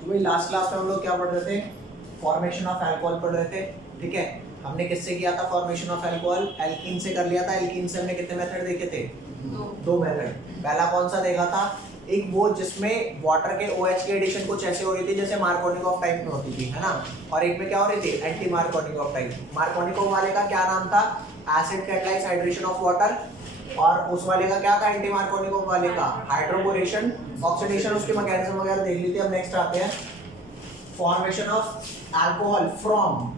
तो भाई last class में हम लोग क्या पढ़ रहे थे? फॉर्मेशन ऑफ अल्कोहल पढ़ रहे थे, ठीक है। हमने किससे किया था फॉर्मेशन ऑफ अल्कोहल? एल्कीन से कर लिया था। एल्कीन से हमने कितने मेथड देखे थे? दो मेथड। पहला कौन सा देखा था? एक वो जिसमें वाटर के OH की एडिशन कुछ ऐसे हो रही थी जैसे मार्कोनिकॉफ टाइप में होती थी, है ना। और एक में क्या हो रही थी? Anti Markovnikov type. मार्कोनिकॉफ वाले का क्या नाम था? Acid catalyse hydration of water. और उस वाले का क्या था? एंटी मार्कोनिकॉफ वाले का हाइड्रोबोरेशन ऑक्सीडेशन। उसके मैकेनिज्म वगैरह देख ली थी। अब नेक्स्ट आते हैं फॉर्मेशन ऑफ अल्कोहल फ्रॉम,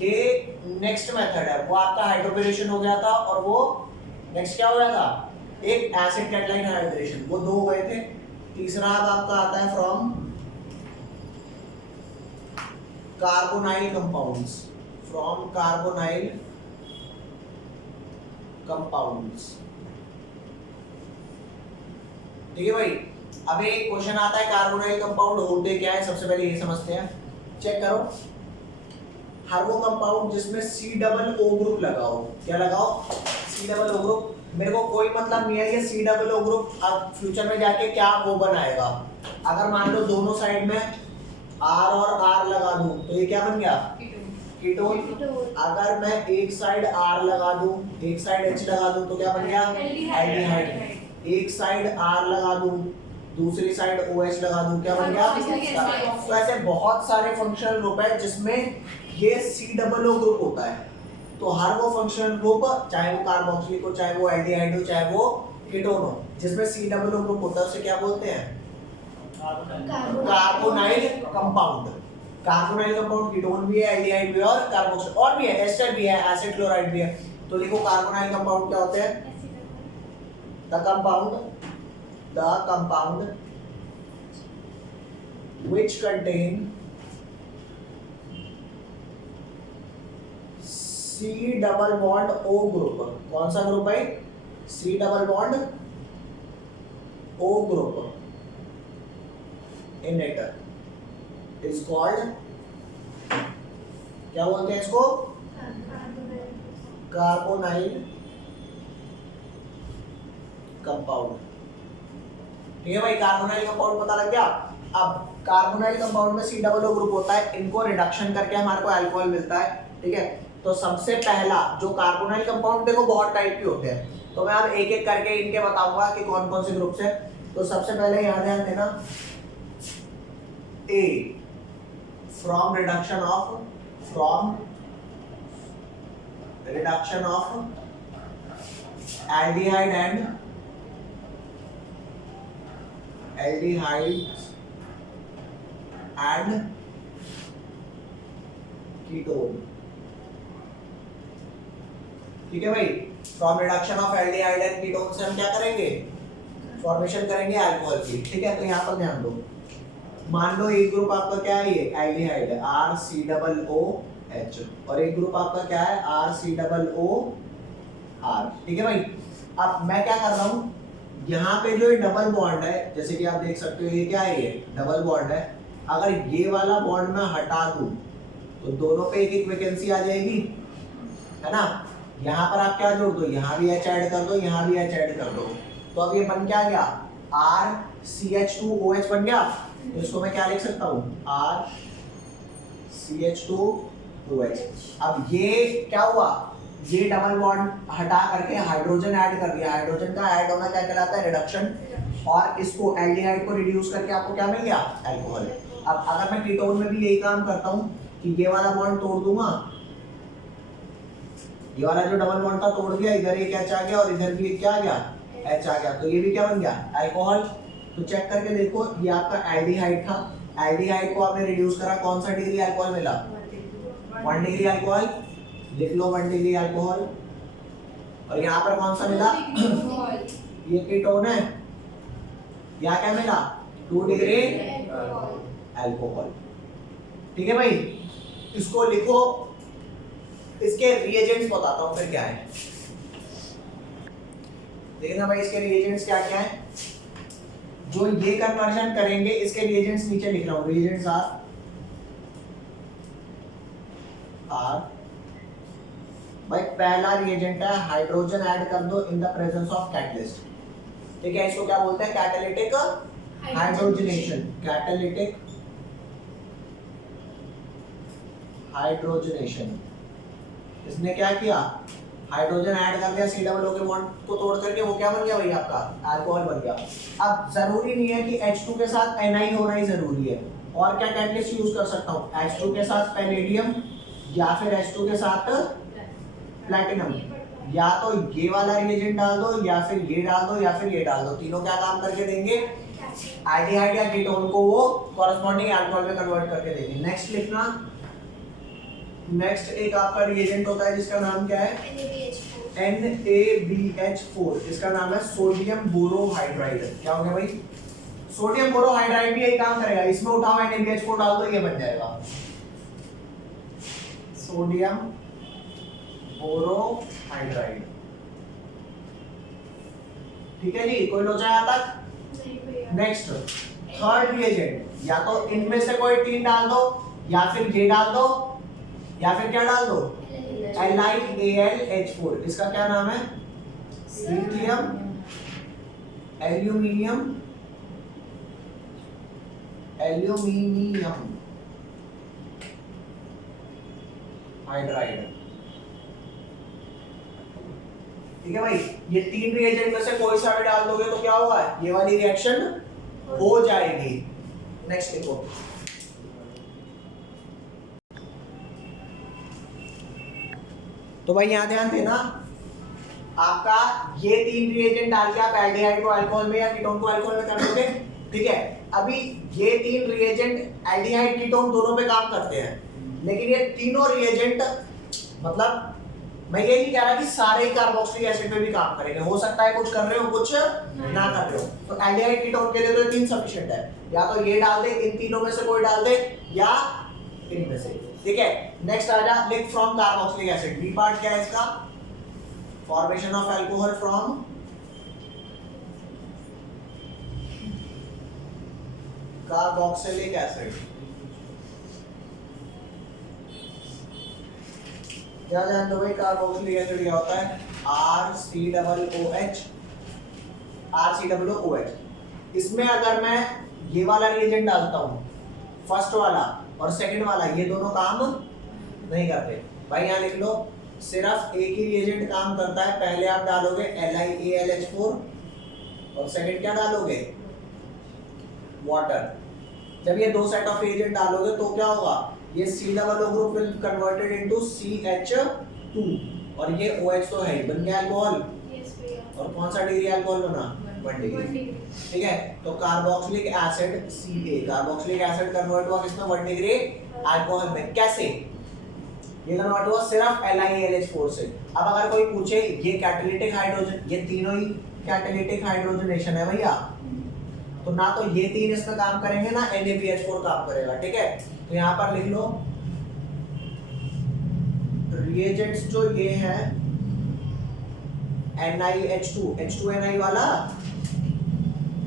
ये नेक्स्ट मेथड है। वो आपका हाइड्रोबोरेशन हो गया था और वो नेक्स्ट क्या हो गया था? एक एसिड कैटलाइन हाइड्रेशन। वो दो हुए थे। तीसरा अब आपका आता है from carbonyl compounds, from carbonyl compounds, ठीक है भाई। अब एक क्वेश्चन आता है कार्बोनाइल कंपाउंड होते क्या है, सबसे पहले ये समझते हैं। चेक करो, हर वो कंपाउंड जिसमें C+O ग्रुप लगाओ। क्या लगाओ? C+O group. मेरे को कोई मतलब नहीं है ये C+O ग्रुप अब फ्यूचर में जाके क्या वो बनाएगा। अगर मान लो दोनों साइड में R और R लगा दूं तो ये क्या बन गया? कीटोन। अगर मैं एक साइड R लगा दूं, एक साइड H लगा दूं तो क्या बन गया? एल्डिहाइड। एक साइड R लगा दूं, दूसरी साइड OH लगा दूं, क्या बन गया? तो ऐसे बहुत सारे फंक्शनल ग्रुप है जिसमें ये C+O ग्रुप होता है। तो हर वो फंक्शनल ग्रुप, चाहे वो कार्बोक्सिलिक हो, चाहे वो एल्डिहाइड हो, चाहे वो कीटोन हो, जिसमें C+O ग्रुप होता है उसे क्या बोलते हैं? Carbonyl compound. Carbonyl compound ketone भी है, एल्डिहाइड भी है और कार्बोक्सिलिक और भी है, एस्टर भी है, एसिड क्लोराइड भी है। तो लिखो कार्बोनाइल कंपाउंड क्या होते हैं? The compound which contain C double bond O group. कौन सा ग्रुप है? C double bond O group in it is called, क्या बोलते हैं इसको? Carbonyl compound. ठीक है भाई, कार्बोनाइल कंपाउंड पता लग गया। अब कार्बोनाइल कंपाउंड में C+O ग्रुप होता है, इनको रिडक्शन करके हमारे को अल्कोहल मिलता है, ठीक है। तो सबसे पहला जो कार्बोनाइल कंपाउंड, देखो बहुत टाइप के होते हैं, तो मैं अब एक एक करके इनके बताऊंगा कि कौन कौन से ग्रुप्स हैं। तो सबसे पहले यहाँ ध्यान देना, A from reduction of aldehyde and ketone, ठीक है भाई। From reduction of aldehyde and ketone से हम क्या करेंगे? फॉर्मेशन करेंगे अल्कोहल की, ठीक है। तो यहाँ पर ध्यान दो, मान लो एक ग्रुप आपका क्या है? ये एल्डिहाइड है, RCOOH, और एक ग्रुप आपका क्या है? RCOOR, ठीक है भाई। अब मैं क्या कर रहा हूँ, यहाँ पे जो ये डबल बॉन्ड है, जैसे कि आप देख सकते हो, ये क्या है? ये डबल बॉन्ड है। अगर ये वाला बॉन्ड मैं हटा दूं तो दोनों पे एक एक वैकेंसी आ जाएगी, है ना। यहाँ पर आप क्या जोड़ दो? यहाँ भी H ऐड कर दो, यहाँ भी H ऐड कर दो। तो अब ये बन क्या गया? RCH2OH बन गया। तो इसको मैं क्या लिख सकता हूँ? RCH2OH। अब ये क्या हुआ? ये डबल बॉन्ड हटा करके हाइड्रोजन ऐड कर दिया। हाइड्रोजन का ऐड होना क्या कहलाता है? रिडक्शन। और इसको एल्डिहाइड को रिड्यूस करके आपको क्या मिल गया? अल्कोहल। अब अगर मैं कीटोन में भी यही काम करता हूँ कि ये वाला बॉन्ड तोड़ दूंगा, ये वाला जो डबल बॉन्ड था तोड़ दिया, इधर एक H आ गया और इधर भी एक क्या आ गया? H आ गया। तो ये भी क्या बन गया? अल्कोहल। तो चेक करके देखो, ये आपका एल्डिहाइड था, एल्डिहाइड को आपने रिड्यूस करा, कौन सा डिग्री अल्कोहल मिला? 1 डिग्री अल्कोहल। लिख लो 1 डिग्री अल्कोहल। और यहाँ पर कौन सा मिला? ये कीटोन है। यहाँ क्या मिला? 2 डिग्री अल्कोहल, ठीक है भाई। इसको लिखो, इसके रिएजेंट्स बताता हूँ फिर क्या है। देखना भाई, इसके रिएजेंट्स क्या क्या है। जो ये कन्वर्जन करेंगे, इसके रिएजेंट्स नीचे लिख रहा हूँ। रिएजेंट्स आर भाई, पहला रिएजेंट है हाइड्रोजन ऐड कर दो in the presence of catalyst. ठीक है, इसको क्या बोलते हैं? Catalytic hydrogenation. Catalytic hydrogenation. इसने क्या किया? हाइड्रोजन ऐड कर दिया COO के बॉन्ड को तोड़ करके, वो क्या बन गया भाई? आपका अल्कोहल बन गया। अब जरूरी नहीं है कि H2 के साथ Na होना ही जरूरी है, और क्या कैटलिस्ट यूज कर सकता हूँ? H2 के साथ पैलेडियम या फिर H2 के साथ प्लैटिनम। या तो ये वाला रिएजेंट डाल दो, या फिर ये डाल दो, या फिर ये डाल दो। तीनों क्या काम करके देंगे? एल्डिहाइड या कीटोन को वो कॉरेस्पॉन्डिंग अल्कोहल में कन्वर्ट करके देंगे। नेक्स्ट लिखना। नेक्स्ट एक आपका रिएजेंट होता है जिसका नाम क्या है? NaBH4। इसका नाम है सोडियम बोरोहाइड्राइड। क्या हो गया भाई? सोडियम बोरोहाइड्राइड भी यही काम करेगा। इसमें उठाओ NaBH4 डाल दो, ये बन जाएगा सोडियम बोरोहाइड्राइड। ठीक है जी, कोई लोचा यहाँ तक? नेक्स्ट थर्ड रिएजेंट, या तो इनमें से कोई तीन डाल दो, या फिर ये डाल दो, या फिर क्या डाल दो? LiAlH4। इसका क्या नाम है? Lithium aluminium hydride. ठीक है भाई, ये तीन रिएजेंट में से कोई सा भी डाल दोगे तो क्या होगा? ये वाली रिएक्शन हो जाएगी। नेक्स्ट देखो, तो भाई यहां ध्यान देना, आपका ये तीन रिएजेंट डाल के आप एल्डिहाइड को अल्कोहल में या कीटोन को अल्कोहल में कर दोगे। ठीक है, अभी ये तीन रिएजेंट एल्डिहाइड कीटोन दोनों पे काम करते हैं, लेकिन ये तीनों रिएजेंट, मतलब मैं ये नहीं कह रहा कि सारे ही कार्बोक्सिलिक एसिड पे भी काम करेंगे। हो सकता है कुछ कर रहे हो, कुछ ना कर रहे हो। तो एल्डिहाइड कीटोन के लिए तो तीन सफिशिएंट है। या तो ये डाल दे, इन तीनों में से कोई डाल दे, या इनमें से। ठीक है, नेक्स्ट आ जा, लिख from carboxylic acid. B part क्या है इसका? Formation of alcohol from carboxylic acid. क्या जान दो भाई, कार्बोक्सिलिक एसिड क्या होता है? RCOOH। इसमें अगर मैं ये वाला रिएजेंट डालता हूं, फर्स्ट वाला और सेकंड वाला, ये दोनों काम नहीं करते भाई। यहाँ लिख लो, सिर्फ एक ही रिएजेंट काम करता है। पहले आप डालोगे LiAlH4 और सेकंड क्या डालोगे? वाटर। जब ये दो सेट ऑफ रिएजेंट डालोगे तो क्या होगा? ये COO group will converted into CH2 और ये OH तो है, बन गया अल्कोहल। और कौन सा डिग्री अल्कोहल बना? 1 डिग्री। ठीक है, तो carboxylic acid Ca, carboxylic acid convert हुआ किसमें? 1 डिग्री अल्कोहल में। कैसे ये कन्वर्ट हुआ? सिर्फ LiAlH4 से। अब अगर कोई पूछे ये कैटालिटिक हाइड्रोजन, ये तीनों ही कैटालिटिक हाइड्रोजनेशन है भैया, तो ना तो ये तीन इसमें काम करेंगे, ना NaBH4 काम करेगा। ठीक है, तो यहाँ पर लिख लो रिएजेंट्स जो ये है NiH2, H2Ni वाला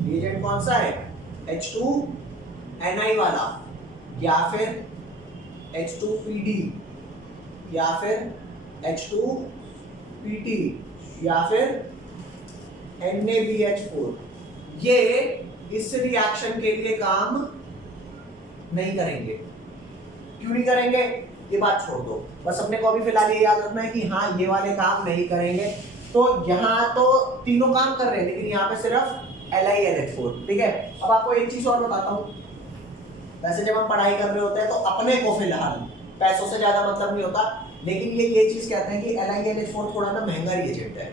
रिएजेंट कौन सा है? H2Ni वाला, या फिर H2PD, या फिर H2PT, या फिर NaBH4। ये इस रिएक्शन के लिए काम नहीं करेंगे। क्यों नहीं करेंगे? ये बात छोड़ दो, बस अपने को अभी फिलहाल ये याद रखना है कि हाँ ये वाले काम नहीं करेंगे। तो यहाँ तो तीनों काम कर रहे हैं, लेकिन यहाँ पे सिर्फ LiAlH4। ठीक है, अब आपको एक चीज और बताता हूँ। वैसे जब हम पढ़ाई कर रहे होते हैं तो अपने को फिलहाल पैसों से ज्यादा मतलब नहीं होता, लेकिन ये चीज कहते हैं कि LiAlH4 थोड़ा ना महंगा रिएजेंट है।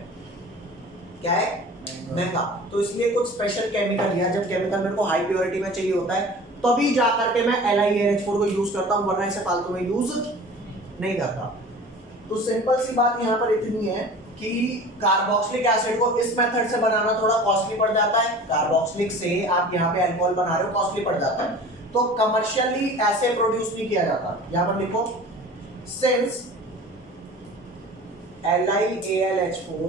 क्या है? महंगा। तो इसलिए कुछ स्पेशल केमिकल लिया, जब केमिकल मेरे को हाई प्योरिटी में चाहिए होता है तभी जा करके मैं LiAlH4 को यूज करता हूं, वरना इसे फालतू में यूज नहीं करता। तो सिंपल सी बात यहाँ पर इतनी है कि कार्बोक्सिलिक एसिड को इस मेथड से बनाना थोड़ा कॉस्टली पड़ जाता है। कार्बोक्सिलिक से आप यहाँ पे अल्कोहल बना रहे हो, कॉस्टली पड़ जाता है, तो कमर्शियली ऐसे प्रोड्यूस नहीं किया जाता। यहाँ पर लिखो, since LiAlH4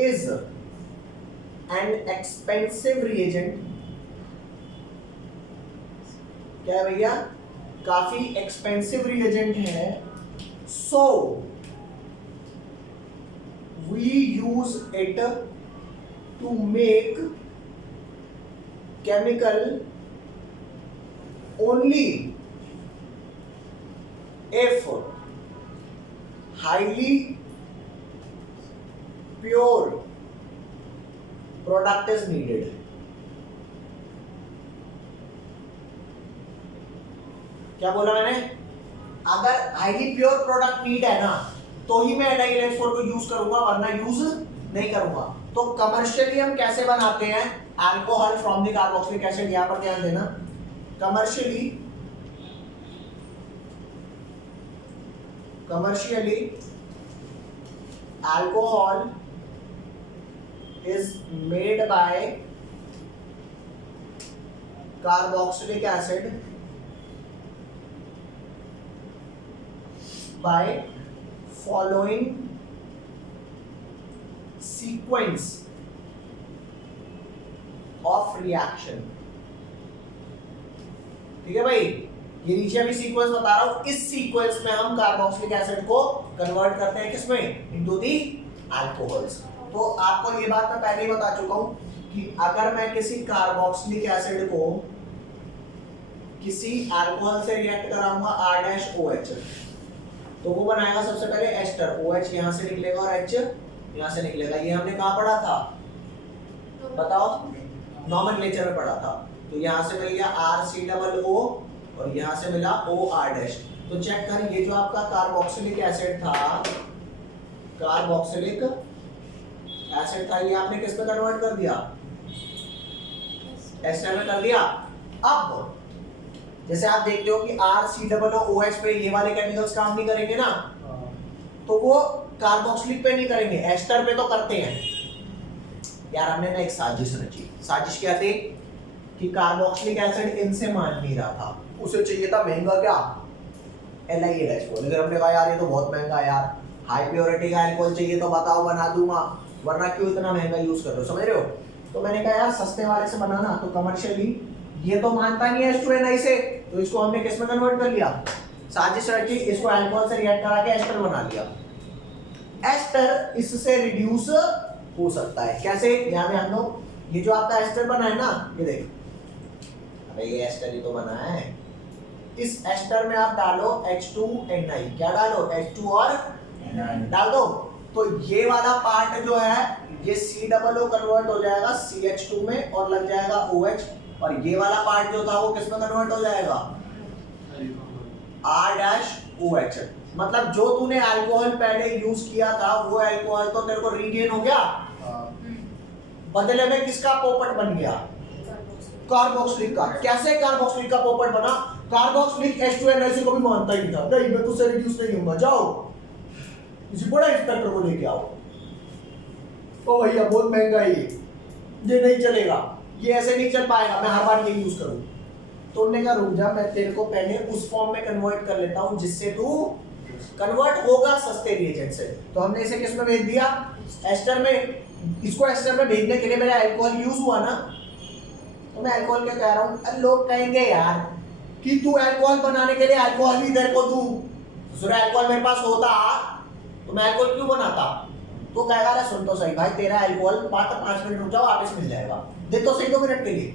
is an expensive reagent, क्या है भैया? काफी एक्सपेंसिव रिएजेंट है, so we use it to make chemical only if highly pure product is needed. क्या बोला मैंने? अगर हाईली प्योर प्रोडक्ट नीड है ना तो ही मैं NiLH4 को यूज करूंगा, वरना यूज नहीं करूंगा। तो कमर्शियली हम कैसे बनाते हैं alcohol from the carboxylic acid, यहां पर ध्यान देना। Commercially alcohol is made by carboxylic acid by following sequence of reaction। ठीक है भाई, ये नीचे अभी सीक्वेंस बता रहा हूं, इस सीक्वेंस में हम कार्बोक्सिलिक एसिड को कन्वर्ट करते हैं किसमें? Into the alcohols. तो आपको ये बात मैं पहले ही बता चुका हूं कि अगर मैं किसी कार्बोक्सिलिक एसिड को किसी अल्कोहल से रिएक्ट कराऊंगा R-OH, तो वो बनाएगा सबसे पहले एस्टर। OH यहां से निकलेगा और H यहां से निकलेगा। ये हमने कहां पढ़ा था बताओ? नॉमेनक्लेचर में पढ़ा था। तो यहां से मिल गया RCOO और यहां से मिला OR-। तो चेक कर, ये जो आपका कार्बोक्सिलिक एसिड था, कार्बोक्सिलिक एसिड था, ये आपने किस पे कन्वर्ट कर दिया? एस्टर में कर दिया। अब जैसे आप देखते हो कि RCOOH पे ये वाले केमिकल्स काम नहीं करेंगे ना, तो वो कार्बोक्सिलिक पे नहीं करेंगे, एस्टर पे तो करते हैं। यार हमने ना एक साजिश रची। साजिश क्या थी कि कार्बोक्सिलिक एसिड इनसे मान नहीं रहा था, उसे चाहिए था महंगा क्या? NiLH को। लेकिन हमने कहा यार ये तो बहुत महंगा है यार, हाई प्योरिटी का अल्कोहल चाहिए तो बताओ बना दूंगा, वरना क्यों इतना महंगा यूज कर रहे हो, समझ रहे हो? तो मैंने कहा यार सस्ते वाले से बनाना। तो कमर्शियली ये तो मानता नहीं है H2Ni से, तो इसको हमने किस में कन्वर्ट कर लिया? साजिश रखी, इसको अल्कोहल से रिएक्ट करा के एस्टर बना लिया। एस्टर इससे रिड्यूस हो सकता है, कैसे? यहाँ ध्यान दो, ये जो आपका एस्टर बना है ना, ये देख, अबे ये एस्टर ही तो बना है। इस एस्टर में आप डालो H2Ni, क्या डालो? H2 और डाल दो। तो ये वाला पार्ट जो है ये COO कन्वर्ट हो जाएगा CH2 में और लग जाएगा OH, और ये वाला पार्ट जो था वो किस में कन्वर्ट हो जाएगा? R-OH। मतलब जो तूने अल्कोहल पहले यूज किया था वो अल्कोहल तो तेरे को रीगेन हो गया, बदले में किसका पोपट बन गया? कार्बोक्सिलिक का। कैसे कार्बोक्सिलिक का पोपट बना? कार्बोक्सिलिक H2Ni को भी मानता ही था, नहीं मैं तुझसे रिड्यूस नहीं होऊंगा, जाओ किसी बड़ा इंस्पेक्टर को लेके आओ। ओ भैया बहुत महंगा है ये नहीं चलेगा, ये ऐसे नहीं चल पाएगा, मैं हर बार ये यूज करूं। तो उन्होंने कहा रुक जा, मैं तेरे को पहले उस फॉर्म में कन्वर्ट कर लेता हूं जिससे तू कन्वर्ट होगा सस्ते रिएजेंट से। तो हमने इसे किस में भेज दिया? एस्टर में। इसको एस्टर में भेजने के लिए मेरा अल्कोहल यूज हुआ ना, तो मैं अल्कोहल क्या कह रहा हूं? अरे लोग कहेंगे यार कि तू अल्कोहल बनाने के लिए अल्कोहल ही तेरे को दूं, दूसरा अल्कोहल मेरे पास होता तो मैं अल्कोहल क्यों बनाता? तो कहेगा अरे सुन तो सही भाई, तेरा अल्कोहल 5 मिनट रुक जाओ वापस मिल जाएगा, दे तो सही 2 मिनट के लिए।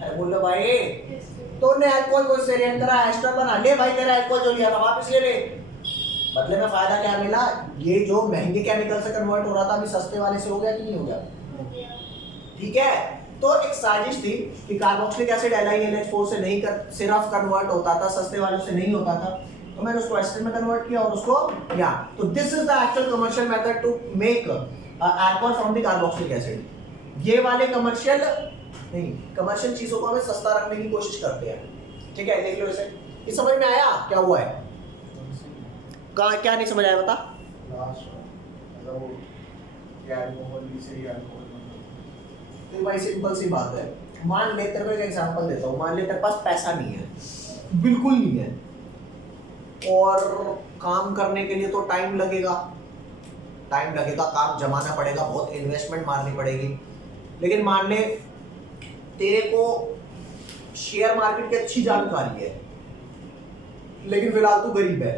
अरे बोलो भाई, तो ने अल्कोहल को इससे रिएक्ट करा, एस्टर बना, ले भाई तेरा अल्कोहल जो लिया था वापस ले ले। बदले में फायदा क्या मिला? ये जो महंगे केमिकल से कन्वर्ट हो रहा था अभी सस्ते वाले से हो गया कि नहीं हो गया? ठीक है। तो एक साजिश थी कि कार्बोक्सिलिक एसिड NiLH4 से नहीं सिर्फ कन्वर्ट होता था, सस्ते वालों से नहीं होता था, तो मैंने उसको एस्टर में कन्वर्ट किया और उसको या तो this is the actual commercial method to make alcohol from the carboxylic acid. ये वाले कमर्शियल नहीं, कमर्शियल चीजों को हमें सस्ता रखने की कोशिश करते हैं। ठीक है, देख लो इसे। ये समझ में आया क्या हुआ है? क्या नहीं समझ आया बता? तो भाई सिंपल सी बात है, मान ले तेरे को एक एग्जांपल देता हूँ, मान ले तेरे पास पैसा नहीं है, बिल्कुल नहीं है, और काम करने के लिए तो टाइम लगेगा, काम जमाना पड़ेगा, बहुत इन्वेस्टमेंट मारनी पड़ेगी। लेकिन मान ले तेरे को शेयर मार्केट की अच्छी जानकारी है, लेकिन फिलहाल तू गरीब है,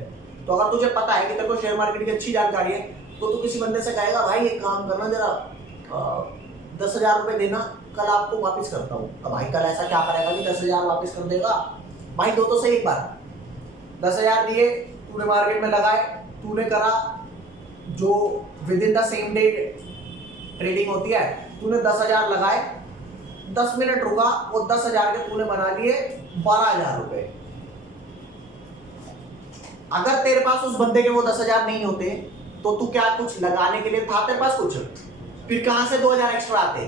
तो अगर तुझे पता है कि तेरे को शेयर मार्केट की अच्छी जानकारी है, तो तू किसी बंदे से कहेगा भाई एक काम करना, जरा 10,000 रुपए देना, कल आपको वापस करता हूँ। अब भाई कल ऐसा क्या करेगा कि 10,000 वापस कर देगा? भाई दो तो सही एक बार। 10,000 दिए, तूने मार्केट में लगाए, तूने करा जो with in the same day trading होती है, तूने 10,000 लगाए, 10 मिनट रुका, वो 10,000 के तूने बना लिए 12,000 रुपए। अगर तेरे पास उस बंदे के वो 10,000 नहीं होते तो तू क्या कुछ लगाने के लिए था तेरे पास कुछ? फिर कहां से 2,000 एक्स्ट्रा आते?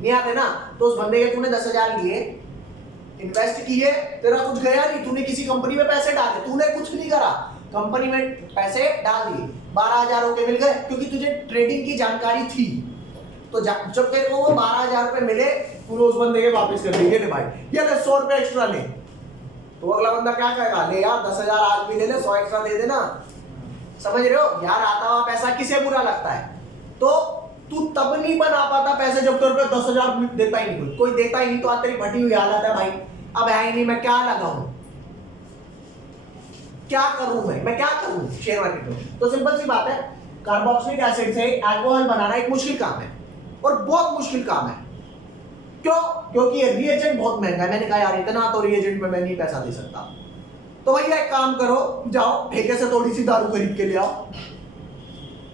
नहीं आते ना। तो उस बंदे के तूने 10,000 लिए, इन्वेस्ट किए, तेरा कुछ गया नहीं, तूने किसी कंपनी में पैसे डाले, तूने कुछ नहीं करा, कंपनी में पैसे डाल दिए, 12,000 रुपए मिल गए क्योंकि तुझे ट्रेडिंग की जानकारी थी। तो जब तेरे को वो 12,000 रुपए मिले, तूने उस बंदे के वापस कर दिए, ले भाई ये ले 100 रुपए एक्स्ट्रा ले। तो अगला बंदा क्या कहेगा? ले यार 10,000 आज भी ले ले, 100 एक्स्ट्रा दे देना। समझ रहे हो यार? आता हुआ पैसा किसे बुरा लगता है? तो तू तब नहीं बना पाता पैसे जब तेरे पे 10,000 देता ही नहीं, कोई देता ही नहीं, तो आज तेरी फटी हुई हालत है भाई। अब है ही नहीं, मैं क्या लगाऊं, क्या करूं, मैं क्या करूं शेयर मार्केट में? तो सिंपल सी बात है, कार्बोक्सिलिक एसिड से अल्कोहल बनाना एक मुश्किल काम है, और बहुत मुश्किल काम है। क्यों? क्योंकि ये रिएजेंट बहुत महंगा है। मैंने कहा यार इतना तो रिएजेंट में मैं नहीं पैसा दे सकता। तो भैया एक काम करो, जाओ ठेके से थोड़ी सी दारू खरीद के ले आओ,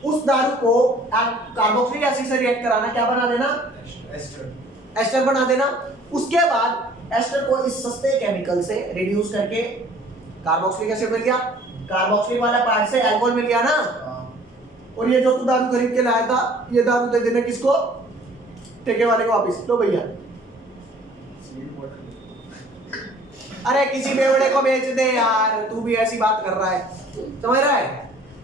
उस दारू को कार्बोक्सिलिक एसिड से रिएक्ट कराना, क्या बना देना? एस्टर बना देना। उसके बाद एस्टर को इस सस्ते केमिकल से रिड्यूस करके कार्बोक्सिलिक एसिड मिल गया, कार्बोक्सिलिक वाला पार्ट से अल्कोहल मिल गया ना। और ये जो तू दारू खरीद के लाया था, ये दारू दे देना किसको? ठेके वाले को वापस। लो भैया, अरे किसी बेवड़े को बेच दे यार, तू भी ऐसी बात कर रहा है, समझ रहा है?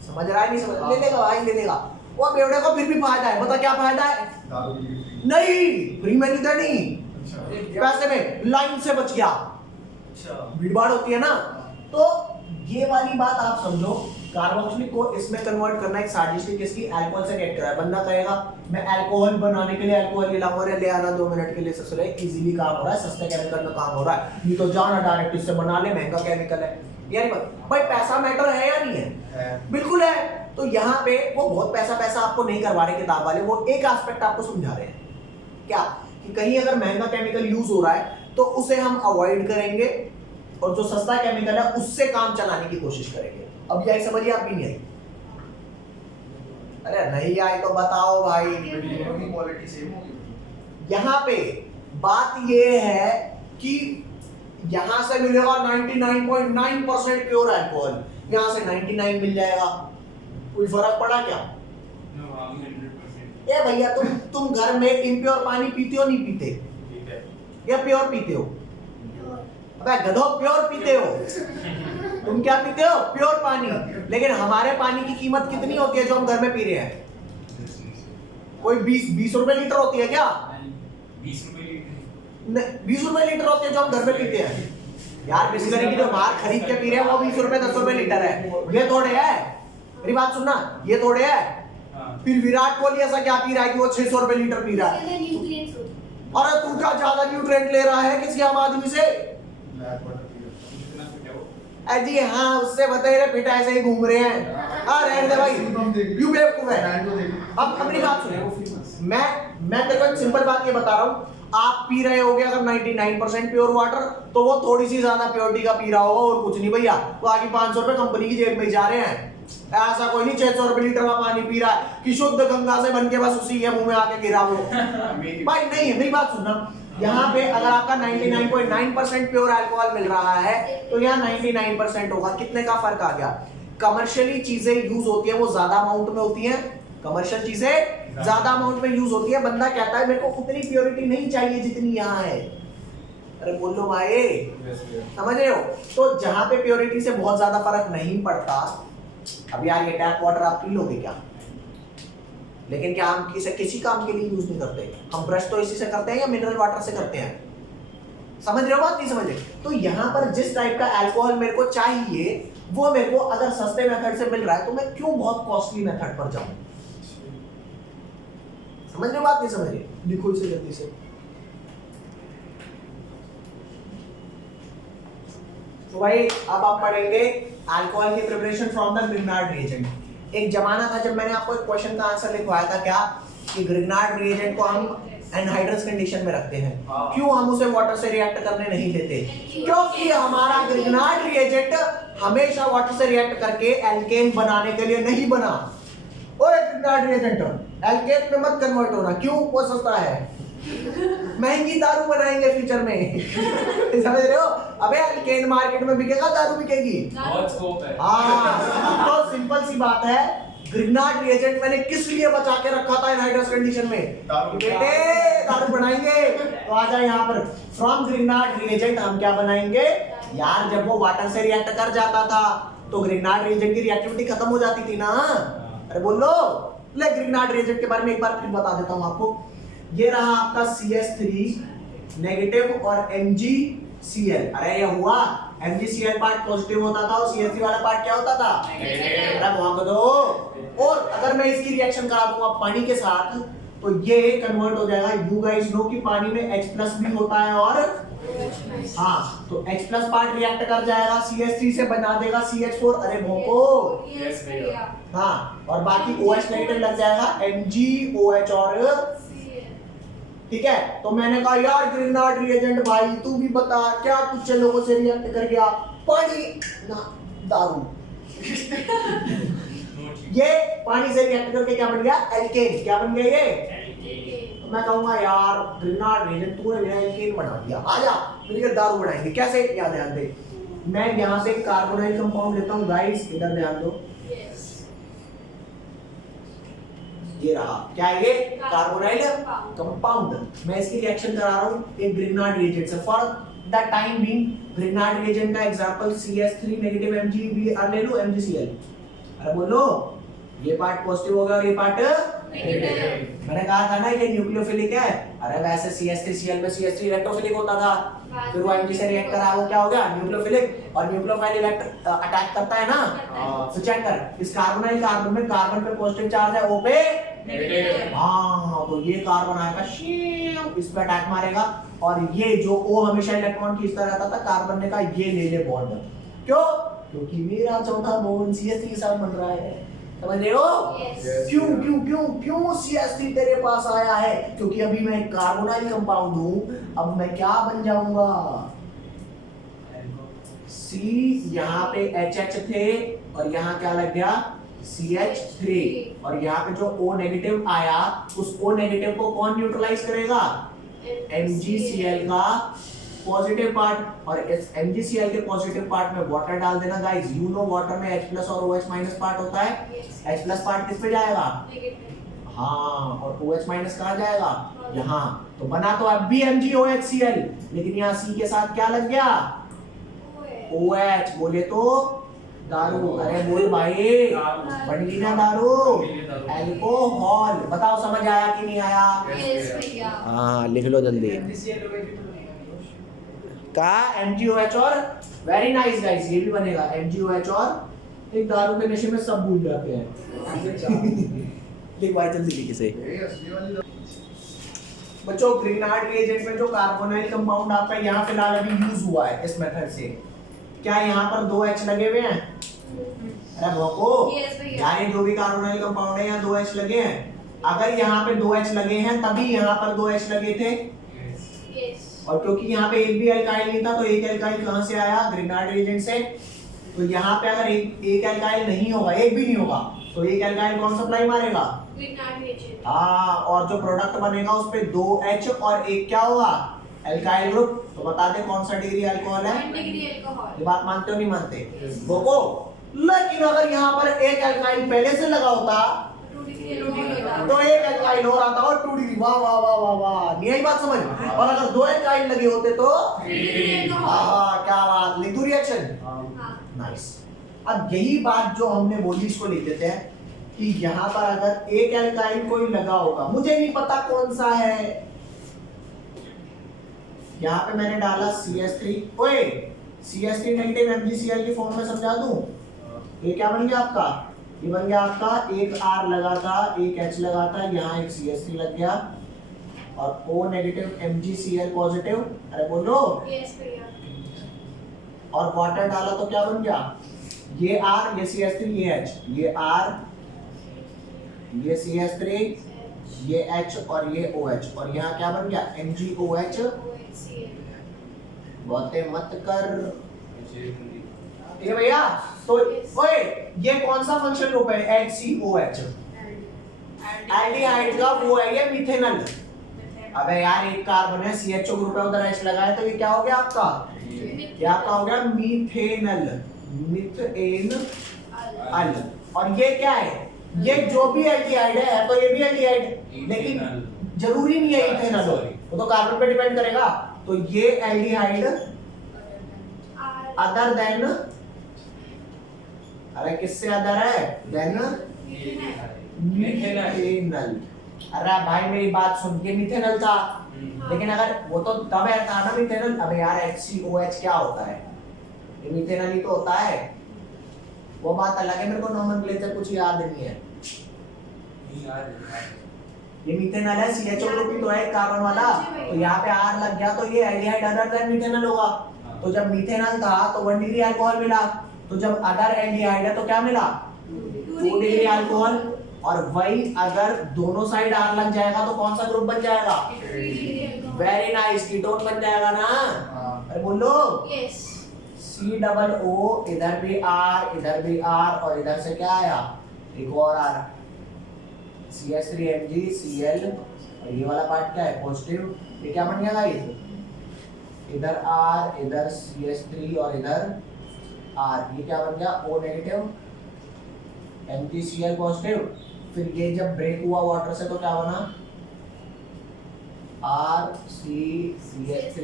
समझ रहा है? नहीं समझ? ले लेगा भाई, ले लेगा। वो बेवड़े को फिर भी फायदा है, बता क्या फायदा है? नहीं, फ्री में नहीं देनी, पैसे में लाइन से बच गया। भीड़ भाड़ होती है ना। तो ये वाली बात आप समझो, कार्बोक्सिलिक को इसमें कन्वर्ट करना एक साजिश थी, किसकी? अल्कोहल से रिएक्ट करा है। बंदा कहेगा मैं अल्कोहल बनाने के लिए अल्कोहल ले लाऊंगा, ले आना 2 मिनट के लिए, सबसे इजीली काम हो रहा है, सस्ते केमिकल में काम हो रहा है, नहीं तो जाना डायरेक्ट इससे बना ले, महंगा केमिकल है। यानी भाई पैसा मैटर है या नहीं है? बिल्कुल है। तो यहाँ पे वो बहुत पैसा आपको नहीं करवा रहे किताब वाले, वो एक एस्पेक्ट आपको समझा रहे हैं, क्या कि कहीं अगर महंगा केमिकल यूज हो रहा है तो उसे हम अवॉइड करेंगे, और जो सस्ता केमिकल है उससे काम चलाने की कोशिश करेंगे। अब यही समझिए, आप भी नहीं आई? अरे नहीं आई तो बताओ भाई। क्वालिटी सेम होगी। यहाँ पे बात ये है कि यहां से मिलेगा 99.9% प्योर अल्कोहल, यहां से 99 मिल जाएगा, कोई फर्क पड़ा क्या? ये भैया तुम घर में इम्प्योर पानी पीते हो नहीं पीते? या प्योर पीते हो? अबे गधो, प्योर पीते हो। तुम क्या पीते हो? प्योर पानी। लेकिन हमारे पानी की कीमत कितनी होती है जो हम घर में पी रहे हैं? कोई 20 रुपए लीटर होती है क्या? 20 रुपए लीटर होती है जो हम घर में पीते हैं। यार बिस्लरी की जो बाहर खरीद के पी रहे हैं वो 20 रुपए 10 रुपए लीटर है, ये थोड़े है। मेरी बात सुनना, ये थोड़े है। फिर विराट कोहली ऐसा क्या पी रहा है कि वो 600 रुपए लीटर पी रहा है? अरे तू क्या ज्यादा न्यूट्रिएंट ले रहा है किसी आम आदमी से? अजी हाँ, उससे बताइए पिटा ऐसे ही घूम रहे हैं। हाँ रहने दे भाई, यू बेवकूफ है। अब अपनी बात सुनो, मैं तेरे को एक सिंपल बात ये बता रहा हूँ, आप पी रहे होगे अगर 99% प्योर वाटर, तो वो थोड़ी सी ज्यादा प्योरिटी का पी रहा होगा और कुछ नहीं भैया। तो आगे 500 रुपए कंपनी की जेब में जा रहे हैं। ऐसा कोई नहीं 600 रुपए लीटर का पानी पी रहा है कि शुद्ध गंगा से बन के बस उसी के मुंह में आके गिरा वो। भाई नहीं, मेरी बात सुनना, यहाँ पे अगर आपका 99.9% प्योर अल्कोहल मिल रहा है तो यहाँ 99% होगा। कितने का फर्क आ गया? कमर्शियली चीजें यूज होती है वो ज्यादा अमाउंट में होती है, कमर्शियल चीजें ज्यादा अमाउंट में यूज होती है। बंदा कहता है मेरे को उतनी प्योरिटी नहीं चाहिए जितनी यहाँ है। अरे बोलो भाई, समझ रहे हो? तो जहां पे प्योरिटी से बहुत ज्यादा फर्क नहीं पड़ता, अब यार ये टैप वाटर आप पी लोगे क्या? लेकिन क्या हम किसी काम के लिए यूज नहीं करते? हम ब्रश तो इसी से करते हैं या मिनरल वाटर से करते हैं? समझ रहे हो बात? नहीं समझ रहे? तो यहाँ पर जिस टाइप का अल्कोहल मेरे को चाहिए वो मेरे को अगर सस्ते मेथड से मिल रहा है तो मैं क्यों बहुत कॉस्टली मेथड पर जाऊं? समझ रहे हो बात? नहीं समझ रहे? लिखो इसे जल्दी से। तो भाई अब आप पढ़ेंगे अल्कोहल की preparation from the Grignard reagent. एक जमाना था जब मैंने आपको एक क्वेश्चन का आंसर लिखवाया था क्या, कि ग्रिग्नार्ड रिएजेंट को हम एनहाइड्रस कंडीशन में रखते हैं। हाँ। क्यों हम उसे वाटर से रिएक्ट करने नहीं देते? क्योंकि हमारा ग्रिग्नार्ड रिएजेंट हमेशा वाटर से रिएक्ट करके एल्केन बनाने के लिए नहीं बना। ओए ग्रिग्नार्ड रिएजेंट एल्केन में मत कन्वर्ट होना। क्यों? वो सस्ता है। महंगी दारू बनाएंगे फ्यूचर में। समझ रहे हो? अबे एल्केन मार्केट में बिकेगा, दारू बिकेगी। बहुत स्कोप है। हाँ, तो सिंपल सी बात है। ग्रिग्नार्ड रिएजेंट मैंने किस लिए बचा के रखा था एनहाइड्रस कंडीशन में? दारू। बेटे दारू बनाएंगे। तो आ जाए यहाँ पर। फ्रॉम ग्रिग्नार्ड रिएजेंट हम क्या बनाएंगे यार? जब वो वाटर से रिएक्ट कर जाता था तो ग्रिग्नार्ड रिएजेंट की रिएक्टिविटी खत्म हो जाती थी ना। अरे बोलो, ले ग्रिग्नार्ड रिएजेंट के बारे में एक बार फिर बता देता हूँ आपको। ये रहा आपका CH3 नेगेटिव और MgCl। अरे ये हुआ, MgCl पार्ट पॉजिटिव होता था और CH3 वाला पार्ट क्या होता था? अरे वहां को दो। और अगर मैं इसकी रिएक्शन करा दूंगा पानी के साथ तो ये कन्वर्ट हो जाएगा। यू गाइस नो कि पानी में H+ भी होता है और हाँ, तो H+ पार्ट रिएक्ट कर जाएगा, CH3 से बना देगा CH4। अरे भोंको। यस भैया। हाँ, और बाकी OH नेगेटिव लग जाएगा MgOH और ठीक है। तो मैंने कहा यार ग्रिग्नार्ड रिएजेंट भाई तू भी बता क्या कुछ लोगों से रिएक्ट कर गया? पानी ना दारू। ये पानी से रिएक्ट करके क्या बन गया? एल्केन। क्या बन गया ये? तो मैं कहूंगा यार ग्रिग्नार्ड रिएजेंट तूने मेरा एल्केन बना दिया। आजा मिलकर दारू बनाएंगे। कैसे? याद दे। मैं यहाँ से कार्बोनाइल कंपाउंड लेता हूँ गाइस, इधर ध्यान दो। ये रहा क्या? ये कार्बोनाइल कंपाउंड। मैं इसकी रिएक्शन करा रहा हूँ एक ग्रिग्नार्ड रिएजेंट से। For the time being Grignard reagent का एग्जांपल CH3 नेगेटिव Mg ले लो, MgCl। अरे बोलो, ये पार्ट पॉजिटिव होगा और ये पार्ट नेगेटिव। मैंने कहा था ना ये न्यूक्लियोफिलिक है। अरे वैसे CH3Cl में CH3 इलेक्ट्रोफिलिक होता था, फिर वो Mg से रिएक्ट करा, वो क्या हो गया? न्यूक्लियोफिलिक। और न्यूक्लियोफाइल अटैक करता है ना। तो चेक कर, इस कार्बोनाइल कार्बन में कार्बन पे पॉजिटिव चार्ज है, O पे नेगेटिव। हाँ, तो ये कार्बन आएगा इस पे अटैक मारेगा। और ये जो O हमेशा इलेक्ट्रॉन खींचता रहता था, कार्बन ने कहा ये ले ले बॉन्ड। क्यों? क्योंकि मेरा चौथा बॉन्ड CH3 के साथ बन रहा है। समझ रहे हो? क्यों क्यों क्यों क्यों CH3 तेरे पास आया है? क्योंकि अभी मैं कार्बोनाइल कंपाउंड हूँ। अब मैं क्या बन जाऊंगा? C यहाँ पे HH थे और यहाँ क्या लग गया? CH3। और यहाँ पे जो O नेगेटिव आया, उस O नेगेटिव को कौन न्यूट्रलाइज करेगा? MgCl का पॉजिटिव पार्ट। और इस MgCl के पॉजिटिव पार्ट में वाटर डाल देना गाइस। यू नो वाटर में H+ और OH- पार्ट होता है। H+ पार्ट किस पे जाएगा? हाँ, और OH- कहाँ जाएगा? यहाँ। तो बना तो अब भी MgOHCl, लेकिन यहाँ C के साथ क्या लग गया? OH। बोले तो दारू। अरे बोल भाई, बन गई ना दारू? अल्कोहल। बताओ समझ आया कि नहीं आया? हाँ, लिख लो जल्दी। का MgOH और वेरी नाइस गाइस, ये भी बनेगा MgOH और एक दारू के नशे में सब भूल जाते हैं। लिख भाई जल्दी लिख इसे। बच्चों ग्रिग्नार्ड रिएजेंट में जो कार्बोनाइल कंपाउंड आपका यहाँ फिलहाल अभी यूज हुआ है इस मेथड से, क्या यहाँ पर 2 H लगे हुए हैं? अरे भोको यार, ये जो भी कार्बोनाइल कंपाउंड है यहाँ 2 H लगे हैं। अगर यहाँ पे 2 H लगे हैं तभी यहाँ पर 2 H लगे थे। और क्योंकि यहाँ पे एक भी एल्काइल नहीं था तो एक एल्काइल कहाँ से आया? ग्रिग्नार्ड रिएजेंट से। तो यहाँ पे अगर एक एल्काइल नहीं होगा, एक भी नहीं होगा, तो एक एल्काइल कौन सप्लाई मारेगा? हाँ, और जो प्रोडक्ट बनेगा उस पे 2 H और एक क्या होगा? Alkyl group. तो बता दे कौन सा डिग्री अल्कोहल है? ये बात मानते हो नहीं मानते? बोको। लेकिन अगर यहाँ पर एक एल्काइल पहले से लगा होता तो एक एल्काइल हो रहा था और 2 डिग्री। वाह वाह वाह वाह वाह, नहीं आई बात समझ? और अगर 2 एल्काइल लगे होते तो हाँ, क्या बात। लिख दूं रिएक्शन? नाइस। अब यही बात जो हमने बोली इसको लिख देते हैं कि यहाँ पर अगर एक एल्काइल कोई लगा होगा, मुझे नहीं पता कौन सा है। यहाँ पे मैंने डाला CH3। ओए, CH3 नेगेटिव MgCl की फॉर्म में समझा दूं? ये क्या बन गया आपका? ये बन गया आपका एक R लगा था, एक H लगा था, यहाँ एक CH3 लग गया और O नेगेटिव MgCl पॉजिटिव। अरे बोलो। और वाटर डाला तो क्या बन गया? ये R, ये CH3, ये H, ये R, ये CH3 ये H और ये OH और यहाँ क्या बन गया MgOH। बातें मत कर, ठीक है भैया। तो ओए ये कौन सा फंक्शन ग्रुप है HCOH, एल्डिहाइड का वो है ये मिथेनल। अबे यार एक कार्बन है CHO ग्रुप है उधर H लगा है तो ये क्या हो गया आपका, ये आपका हो गया मीथेनल, मीथेन अल। और ये क्या है, ये जो भी एल्डिहाइड है तो ये भी एल्डिहाइड, लेकिन जरूरी नहीं है इथेनल हो, वो तो कार्बन पे डिपेंड करेगा। तो ये एल्डिहाइड अदर देन, अरे किससे अदर है, देन मिथेनल। अरे भाई मेरी बात सुन, ये मिथेनल था लेकिन अगर वो तो तब है था ना मिथेनल। अबे यार HCOH क्या होता है, ये मिथेनल ही तो होता है, वो बात अलग है, मेरे को नोमेनक्लेचर कुछ याद नहीं है। ये मिथेनल है, CHO ग्रुप ही तो है कार्बन वाला, तो यहाँ पे R लग गया तो ये एल्डिहाइड अदर देन मिथेनल होगा। तो जब मिथेनल था तो 1 डिग्री अल्कोहल मिला, तो जब अदर एल्डिहाइड है तो क्या मिला 2 डिग्री अल्कोहल। और वही अगर दोनों साइड R लग जाएगा तो कौन सा ग्रुप बन जाएगा, वेरी नाइस, कीटोन बन जाएगा ना। अरे बोलो COO, इधर भी R, इधर भी R और इधर से क्या आया एक और R, CH3MgCl। और ये वाला पार्ट क्या है पॉजिटिव, ये क्या बन गया गाइस, इधर R, इधर CH3 और इधर R, ये क्या बन गया O नेगेटिव, MgCl पॉजिटिव। फिर ये जब ब्रेक हुआ वाटर से तो क्या बना RCCH3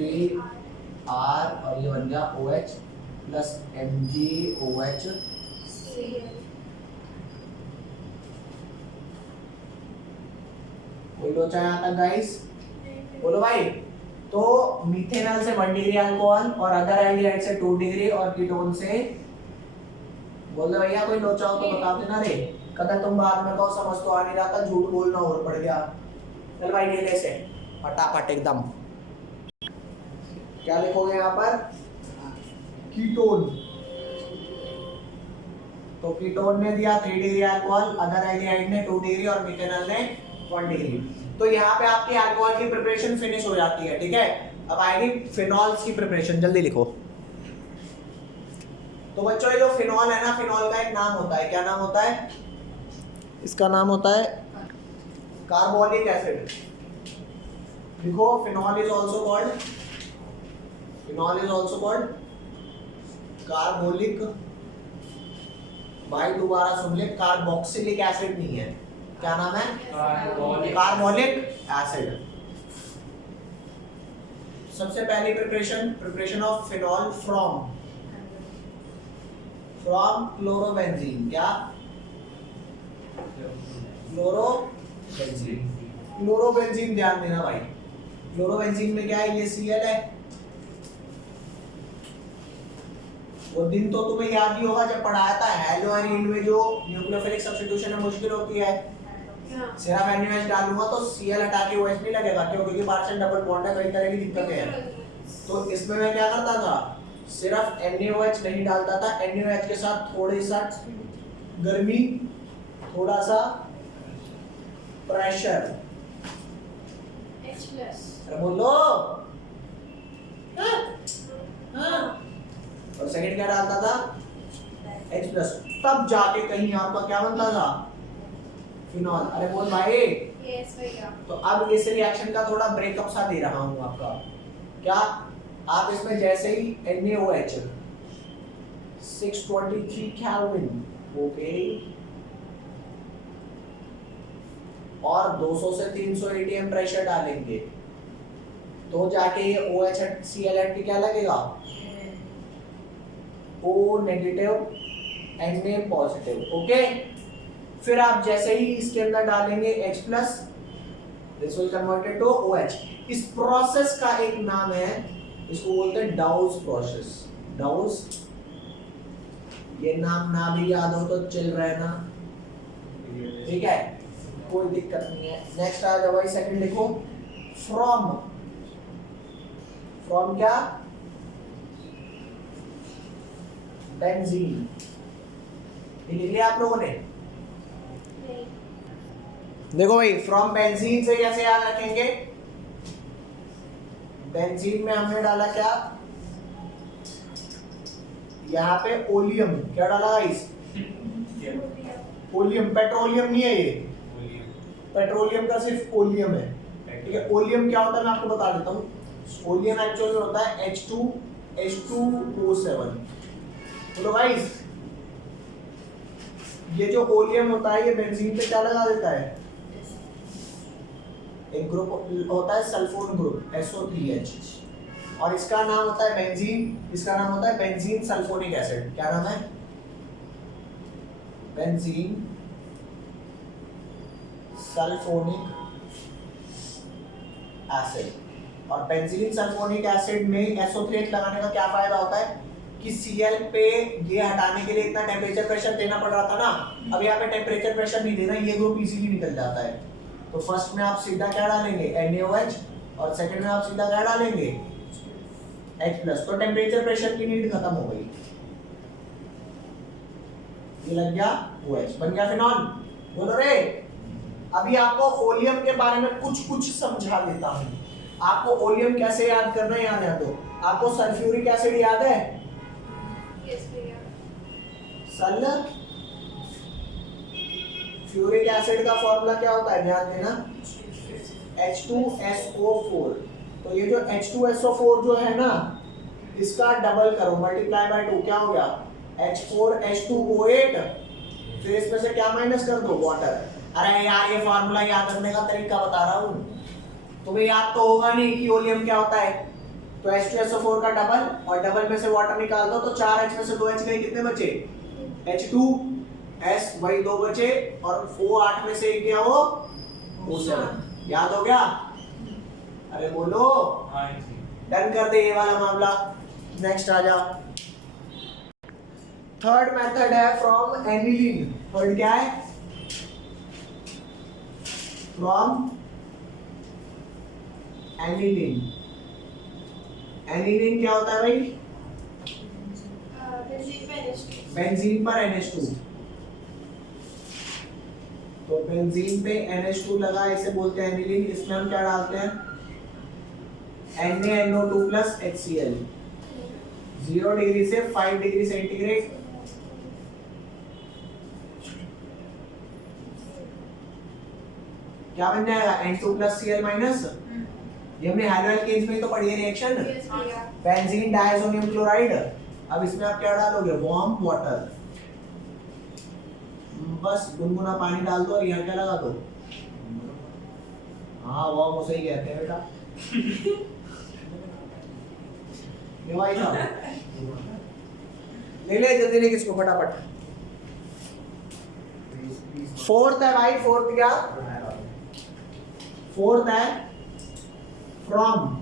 R और ये बन गया OH प्लस MgOH। कोई लोचा यहाँ तक गाइस, बोलो भाई। तो मिथेनल से 1 डिग्री अल्कोहल और अदर एल्डिहाइड से 2 डिग्री और कीटोन से, बोल दे भैया कोई लोचा हो तो बता देना रे, कदा तुम बाद में कहो समझ तो आ नहीं रहा था, झूठ बोलना और पड़ गया। चल भाई नीले से फटाफट एकदम, क्या लिखोगे यहाँ पर, कीटोन। तो कीटोन ने दिया 3 डिग्री अल्कोहल, अदर एल्डिहाइड ने 2 डिग्री और मिथेनल ने 1 डिग्री। तो यहाँ पे आपकी अल्कोहल की प्रिपरेशन फिनिश हो जाती है, ठीक है। अब आएगी फिनॉल्स की प्रिपरेशन, जल्दी लिखो। तो बच्चों ये जो फिनॉल है ना, फिनॉल का एक नाम होता है, क्या नाम होता है इसका, नाम होता है कार्बोलिक एसिड। लिखो phenol is also called, phenol is also called carbolic. भाई दोबारा सुन ले, कार्बोक्सिलिक एसिड नहीं है, क्या नाम है कार्बोलिक एसिड। सबसे पहली preparation of phenol from chlorobenzene, क्या क्लोरोबेंजीन। क्लोरोबेंजीन ध्यान देना भाई, क्लोरोबेंजीन में क्या है, ये Cl है। वो दिन तो तुम्हें याद ही होगा जब पढ़ाया था हेलोएरिन में जो न्यूक्लियोफिलिक सब्स्टिट्यूशन में मुश्किल होती है, सिर्फ NaOH डालूंगा तो Cl हटा के OH नहीं लगेगा, क्योंकि पार्शियल डबल बॉन्ड है, कई तरह की दिक्कतें हैं। तो इसमें मैं क्या करता था, सिर्फ NaOH नहीं डालता था, NaOH के साथ थोड़ी सा गर्मी, थोड़ा सा प्रेशर, अरे बोलो और सेकंड क्या डालता था H+, तब जाके कहीं आपका क्या बनता था फिनॉल। अरे बोल भाई। यस भैया। तो अब इस रिएक्शन का थोड़ा ब्रेकअप सा दे रहा हूं आपका, क्या आप इसमें जैसे ही NaOH 623 केल्विन, ओके, और 200 से 300 atm प्रेशर डालेंगे तो जाके ये OHCl क्या लगेगा, O negative Na positive, okay. फिर आप जैसे ही इसके अंदर डालेंगे H+, this will converted to OH। इस प्रोसेस का एक नाम है, इसको बोलते हैं डाउस प्रोसेस। डाउस, ये नाम ना भी याद हो तो चल रहा है ना, ठीक है, कोई दिक्कत नहीं है। नेक्स्ट आ जाओ भाई, सेकंड लिखो फ्रॉम क्या, बेंजीन। ये लिख लिया आप लोगों ने, देखो भाई फ्रॉम बेंजीन से कैसे याद रखेंगे, बेंजीन में हमने डाला क्या, यहाँ पे ओलियम, क्या डाला गाइस, ओलियम, पेट्रोलियम नहीं है ये, पेट्रोलियम का सिर्फ ओलियम है, ठीक है। ओलियम क्या होता है मैं आपको बता देता हूँ, ओलियम एक्चुअली होता है H2O7। बोलो गाइस, ये जो ओलियम होता है ये बेंजीन पे क्या लगा देता है, एक ग्रुप होता है सल्फोन ग्रुप SO3H, और इसका नाम होता है बेंजीन, इसका नाम होता है बेंजीन सल्फोनिक एसिड। क्या नाम है, बेंजीन सल्फोनिक एसिड। और बेंजीन सल्फोनिक एसिड में SO3H लगाने का क्या फायदा होता है कि Cl पे ये हटाने के लिए इतना टेम्परेचर प्रेशर देना पड़ रहा था ना, अब यहाँ पे टेम्परेचर प्रेशर नहीं देना, ये ग्रुप इजीली निकल जाता है। तो फर्स्ट में आप सीधा क्या डालेंगे NaOH, और सेकंड में आप सीधा क्या डालेंगे H+, तो टेम्परेचर प्रेशर की नीड खत्म हो गई, ये लग गया OH, बन गया फिनॉल। बोलो रे, अभी आपको ओलियम के बारे में कुछ समझा देता हूँ। आपको ओलियम कैसे याद करना है, याद है तो आपको सल्फ्यूरिक एसिड याद है, सल्फ्यूरिक एसिड का फॉर्मूला क्या होता है, ध्यान देना, H2SO4। तो ये जो H2SO4 जो है ना, इसका डबल करो, मल्टीप्लाई बाय 2, क्या हो गया H4H2O8, फिर इसमें से क्या माइनस कर दो, वाटर। अरे यार ये फार्मूला याद करने का तरीका बता रहा हूँ, तुम्हें याद तो होगा नहीं कि ओलियम क्या होता है। तो H2SO4 का डबल, और डबल में से वाटर निकाल दो, तो 4H में से 2H गए, कितने बचे, H2S, वही 2 बचे, और O8 में से एक गया वो O7। याद हो गया, अरे बोलो, डन कर दे ये वाला मामला। नेक्स्ट आ जा, थर्ड मेथड है फ्रॉम एनिलीन। थर्ड क्या है, फ्रॉम एनिलीन। एनिलीन क्या होता है भाई, बेंजीन पर NH2, तो बेंजीन पे NH2 लगा, इसे बोलते हैं एनिलीन। इसमें हम क्या डालते हैं, NaNO2 प्लस HCl, 0 डिग्री से 5 डिग्री सेंटीग्रेड, क्या बन जाएगा N2 प्लस Cl माइनस, ये हमने हैलोएल्केन्स में तो पढ़ी है रिएक्शन, बेंजीन डायसोनियम क्लोराइड। अब इसमें आप क्या डालोगे, वार्म वाटर, बस गुनगुना पानी डाल दो और यहाँ क्या लगा दो, हाँ वार्म उसे ही कहते हैं बेटा, ये भाई साहब ले जल्दी ले किसको फटाफट। फोर्थ है भाई, फोर्थ क्या, फोर्थ है फ्रॉम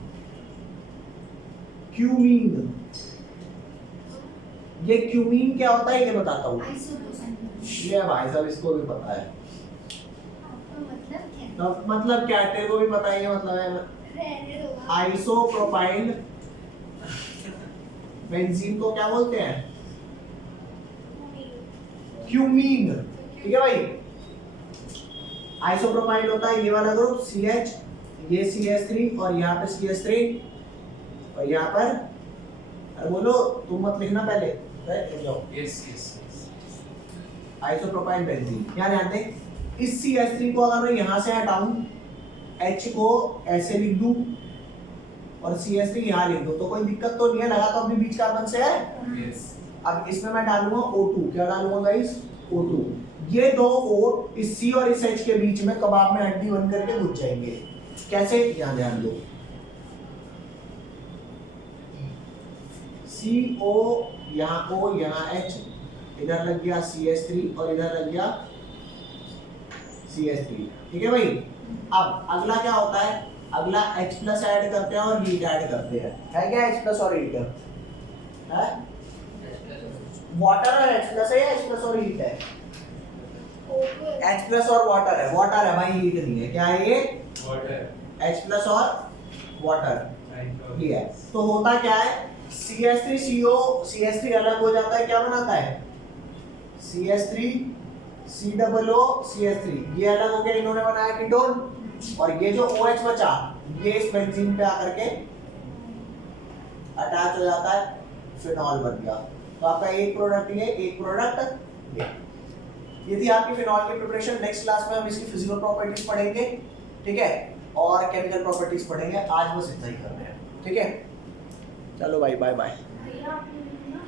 क्यूमीन। ये क्यूमीन क्या होता है ये बताता हूँ, ये भाई साहब इसको भी पता है, मतलब क्या है, तेरे को भी पता है, ये मतलब है आइसोप्रोपाइल बेंजीन को क्या बोलते हैं, क्यूमीन, ठीक है भाई। आइसोप्रोपाइल होता है ये वाला ग्रुप CH, ये CH3 और यहाँ पे CH3 और यहाँ पर, अरे बोलो तुम मत लिखना पहले, आइसोप्रोपाइल बेंजीन। क्या ध्यान दें, इस CH3 को अगर मैं यहाँ से हटाऊं, H को ऐसे लिख दूं और CH3 यहाँ लिख दूं, तो कोई दिक्कत तो नहीं है, लगा तो अपने बीच कार्बन से है। अब इसमें मैं डालूंगा O2, क्या डालूंगा गाइस, O2। ये दो O इस C और इस H के बीच में कबाब में हड्डी बन करके घुस जाएंगे। कैसे, यहाँ ध्यान दो, CO यहाँ O यहाँ H, इधर लग गया CH3 और इधर लग गया CH3, ठीक है भाई। अब अगला क्या होता है, अगला H प्लस ऐड करते हैं और हीट ऐड करते हैं, है क्या H प्लस और हीट है, वाटर और H प्लस है या H प्लस और हीट है, H प्लस और वाटर है, वाटर है भाई, हीट नहीं है। क्या है ये, वाटर, H प्लस और वाटर, ये है। तो होता क्या है, CH3CO, CH3 अलग हो जाता है, क्या बनाता है, CH3 COO CH3 ये अलग हो गया, इन्होंने बनाया कीटोन, और ये जो OH बचा ये इस बेंजीन पे आकर के अटैच हो जाता है, फिनॉल बन गया। तो आपका एक प्रोडक्ट ये, एक प्रोडक्ट ये। ये थी आपकी फिनॉल की प्रिपरेशन। नेक्स्ट क्लास में हम इसकी फिजिकल प्रॉपर्टीज पढ़ेंगे, ठीक है, और केमिकल प्रॉपर्टीज पढ़ेंगे। आज बस इतना ही कर रहे हैं, ठीक है, चलो भाई, बाय बाय। भैया आपने ना